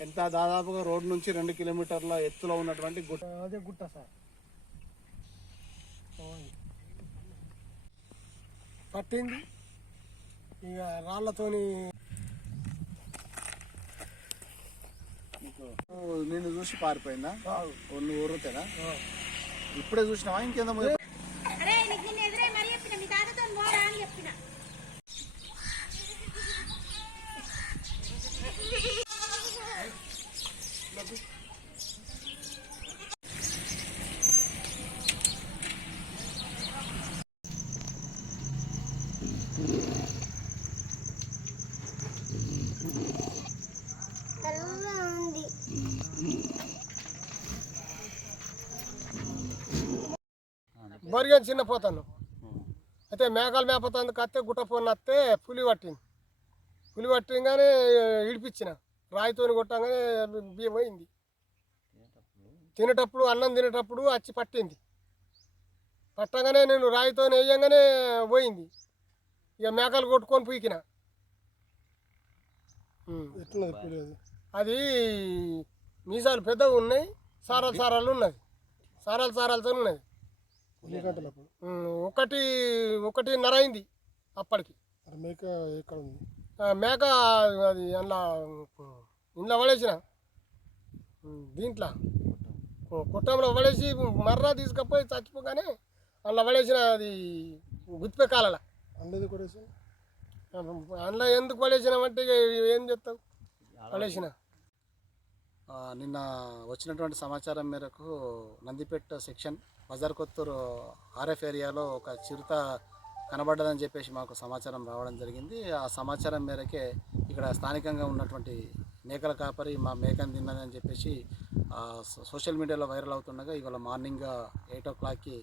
ఎంత? దాదాపుగా రోడ్ నుంచి రెండు కిలోమీటర్ల ఎత్తులో ఉన్నటువంటి గుట్ట. అదే గుట్ట సార్. పట్టింది. ఇక రాళ్ళతోని నేను చూసి పారిపోయిందా? నువ్వు ఊరుతేనా? ఆ. ఇప్పుడే చూసినావా? ఇంకేందో ముందు? అరే నీకు నిన్ను ఎదురే మరీ చెప్పిన మీ తాతతో పోరా అని చెప్పిన బరిగా చిన్న పోతాను అయితే మేకలు మేపతాను కత్తే గుట్ట పోని వస్తే పులి పట్టింది. పులి పట్టింగానే ఇడిపించిన. రాయితోని కొట్టంగానే బియ్యం పోయింది. తినేటప్పుడు అన్నం తినేటప్పుడు వచ్చి పట్టింది. పట్టంగానే నేను రాయితో వేయంగానే పోయింది. ఇక మేకలు కొట్టుకొని పీకిన. అది మీసాలు పెద్దగా ఉన్నాయి సారాలు సారాలు ఉన్నది. సారాలు సారాలతో ఉన్నది. ఒకటి ఒకటి నరైంది అప్పటికి. మేక ఎక్కడ ఉంది? ఆ, మేక అది అందులో ఇంట్లో పడేసిన దీంట్లో. కుట్టంలో పడేసి మర్రా తీసుకపోయి చచ్చిపోగానే అందులో పడేసిన అది గుత్తిపే కాలల. అండేది కొట్టేసి అందులో ఎందుకు పడేసినామంటే ఇక ఏం చెప్తావు పడేసిన నిన్న వచ్చినటువంటి సమాచారం మేరకు నందిపేట సెక్షన్ బజార్ కొత్తూరు ఆర్ఎఫ్ ఏరియాలో ఒక చిరుత కనబడ్డదని చెప్పేసి మాకు సమాచారం రావడం జరిగింది. ఆ సమాచారం మేరకే ఇక్కడ స్థానికంగా ఉన్నటువంటి మేకల కాపరి మా మేకను తిన్నదని చెప్పేసి సోషల్ మీడియాలో వైరల్ అవుతుండగా ఇవాళ మార్నింగ్ ఎయిట్ ఓ క్లాక్కి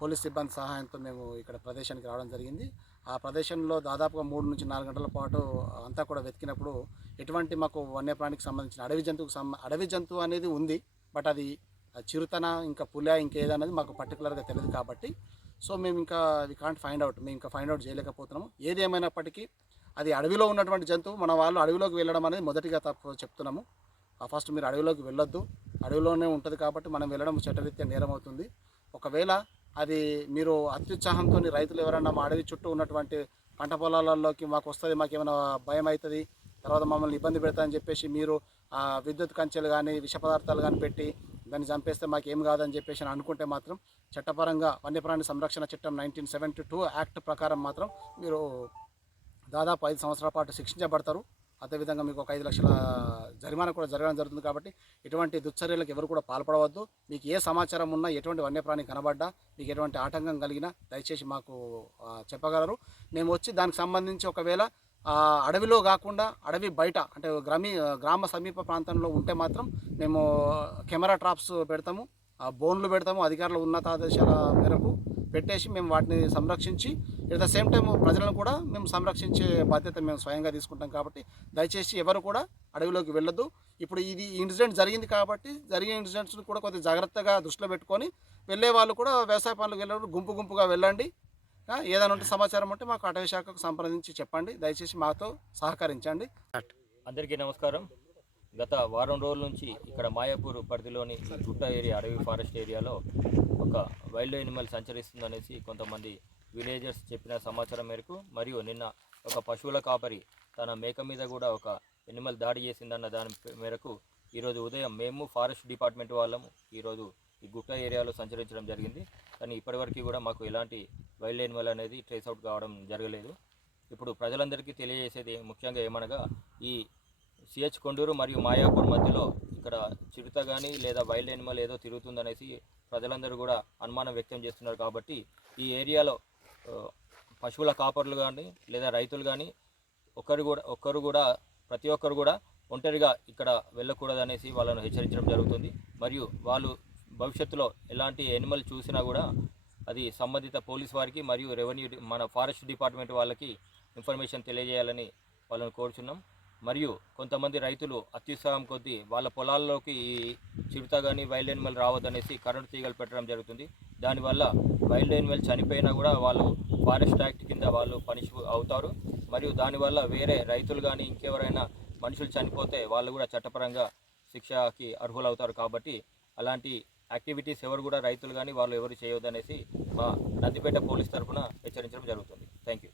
పోలీస్ సిబ్బంది సహాయంతో మేము ఇక్కడ ప్రదేశానికి రావడం జరిగింది. ఆ ప్రదేశంలో దాదాపుగా మూడు నుంచి నాలుగు గంటల పాటు అంతా కూడా వెతికినప్పుడు ఎటువంటి మాకు వన్యప్రాణికి సంబంధించిన అడవి జంతువుకు సంబ అడవి జంతువు అనేది ఉంది బట్ అది చిరుతన ఇంకా పులి ఇంకేదనేది మాకు పర్టికులర్గా తెలియదు కాబట్టి. సో మేము ఇంకా వి కాంట్ ఫైండ్ అవుట్ మేము ఇంకా ఫైండ్ అవుట్ చేయలేకపోతున్నాము. ఏది ఏమైనప్పటికీ అది అడవిలో ఉన్నటువంటి జంతువు మన వాళ్ళు అడవిలోకి వెళ్ళడం అనేది మొదటిగా తప్పు చెప్తున్నాము. ఫస్ట్ మీరు అడవిలోకి వెళ్ళొద్దు. అడవిలోనే ఉంటుంది కాబట్టి మనం వెళ్ళడం చట్టరీత్యా నేరం అవుతుంది ఒకవేళ అది మీరు అత్యుత్సాహంతో రైతులు ఎవరైనా మా అడవి చుట్టూ ఉన్నటువంటి పంట పొలాలలోకి మాకు వస్తుంది మాకు ఏమైనా భయం అవుతుంది తర్వాత మమ్మల్ని ఇబ్బంది పెడతాయని చెప్పేసి మీరు ఆ విద్యుత్ కంచెలు కానీ విష పదార్థాలు కానీ పెట్టి దాన్ని చంపేస్తే మాకు ఏం కాదని చెప్పేసి అని అనుకుంటే మాత్రం చట్టపరంగా వన్యప్రాణి సంరక్షణ చట్టం నైన్టీన్ సెవెంటీ టూ యాక్ట్ ప్రకారం మాత్రం మీరు దాదాపు ఐదు సంవత్సరాల పాటు శిక్షించబడతారు. అదేవిధంగా మీకు ఒక ఐదు లక్షల జరిమానా కూడా జరగడం జరుగుతుంది కాబట్టి ఇటువంటి దుశ్చర్యలకు ఎవరు కూడా పాల్పడవద్దు. మీకు ఏ సమాచారం ఉన్నా ఎటువంటి వన్యప్రాణి కనబడ్డా మీకు ఎటువంటి ఆటంకం కలిగినా దయచేసి మాకు చెప్పగలరు. మేము వచ్చి దానికి సంబంధించి ఒకవేళ అడవిలో కాకుండా అడవి బయట అంటే గ్రామీ గ్రామ సమీప ప్రాంతంలో ఉంటే మాత్రం మేము కెమెరా ట్రాప్స్ పెడతాము బోన్లు పెడతాము అధికారుల ఉన్నతాదేశాల మేరకు. పెట్టేసి మేము వాటిని సంరక్షించి ఎట్ ద సేమ్ టైం ప్రజలను కూడా మేము సంరక్షించే బాధ్యత మేము స్వయంగా తీసుకుంటాం కాబట్టి దయచేసి ఎవరు కూడా అడవిలోకి వెళ్ళొద్దు. ఇప్పుడు ఇది ఇన్సిడెంట్ జరిగింది కాబట్టి జరిగే ఇన్సిడెంట్స్ని కూడా కొద్దిగా జాగ్రత్తగా దృష్టిలో పెట్టుకొని వెళ్ళే వాళ్ళు కూడా వ్యవసాయ పనులకు వెళ్ళినప్పుడు గుంపు గుంపుగా వెళ్ళండి. ఏదైనా ఉంటే సమాచారం ఉంటే మాకు అటవీ శాఖకు సంప్రదించి చెప్పండి. దయచేసి మాతో సహకరించండి. అందరికీ నమస్కారం. గత వారం రోజుల నుంచి ఇక్కడ మాయాపూర్ పరిధిలోని గుట్ట ఏరియా అడవి ఫారెస్ట్ ఏరియాలో ఒక వైల్డ్ ఎనిమల్ సంచరిస్తుందనేసి కొంతమంది విలేజర్స్ చెప్పిన సమాచారం మేరకు మరియు నిన్న ఒక పశువుల కాపరి తన మేక మీద కూడా ఒక ఎనిమల్ దాడి చేసిందన్న దాని మేరకు ఈరోజు ఉదయం మేము ఫారెస్ట్ డిపార్ట్మెంట్ వాళ్ళము ఈరోజు ఈ గుట్ట ఏరియాలో సంచరించడం జరిగింది. కానీ ఇప్పటివరకు కూడా మాకు ఎలాంటి వైల్డ్ ఎనిమల్ అనేది ట్రేస్ అవుట్ కావడం జరగలేదు. ఇప్పుడు ప్రజలందరికీ తెలియజేసేది ముఖ్యంగా ఏమనగా ఈ సిహెచ్ కొండూరు మరియు మాయాపూర్ మధ్యలో ఇక్కడ చిరుత కానీ లేదా వైల్డ్ యానిమల్ ఏదో తిరుగుతుందనేసి ప్రజలందరూ కూడా అనుమానం వ్యక్తం చేస్తున్నారు కాబట్టి ఈ ఏరియాలో పశువుల కాపర్లు కానీ లేదా రైతులు కానీ ఒక్కరు కూడా ఒక్కరు కూడా ప్రతి ఒక్కరు కూడా ఒంటరిగా ఇక్కడ వెళ్ళకూడదనేసి వాళ్ళను హెచ్చరించడం జరుగుతుంది. మరియు వాళ్ళు భవిష్యత్తులో ఎలాంటి ఎనిమల్ చూసినా కూడా అది సంబంధిత పోలీస్ వారికి మరియు రెవెన్యూ మన ఫారెస్ట్ డిపార్ట్మెంట్ వాళ్ళకి ఇన్ఫర్మేషన్ తెలియజేయాలని వాళ్ళని కోరుచున్నాం. మరియు కొంతమంది రైతులు అత్యుత్సాహం కొద్దీ వాళ్ళ పొలాల్లోకి ఈ చిరుత కానీ వైల్డ్ ఎనిమల్ రావద్దనేసి కరెంటు తీగలు పెట్టడం జరుగుతుంది. దానివల్ల వైల్డ్ ఎనిమల్ చనిపోయినా కూడా వాళ్ళు ఫారెస్ట్ యాక్ట్ కింద వాళ్ళు పనిష్ అవుతారు. మరియు దానివల్ల వేరే రైతులు కానీ ఇంకెవరైనా మనుషులు చనిపోతే వాళ్ళు కూడా చట్టపరంగా శిక్షకి అర్హులవుతారు కాబట్టి అలాంటి యాక్టివిటీస్ ఎవరు కూడా రైతులు కానీ వాళ్ళు ఎవరు చేయొద్దనేసి మా నందిపేట పోలీస్ తరఫున హెచ్చరించడం జరుగుతుంది. Thank you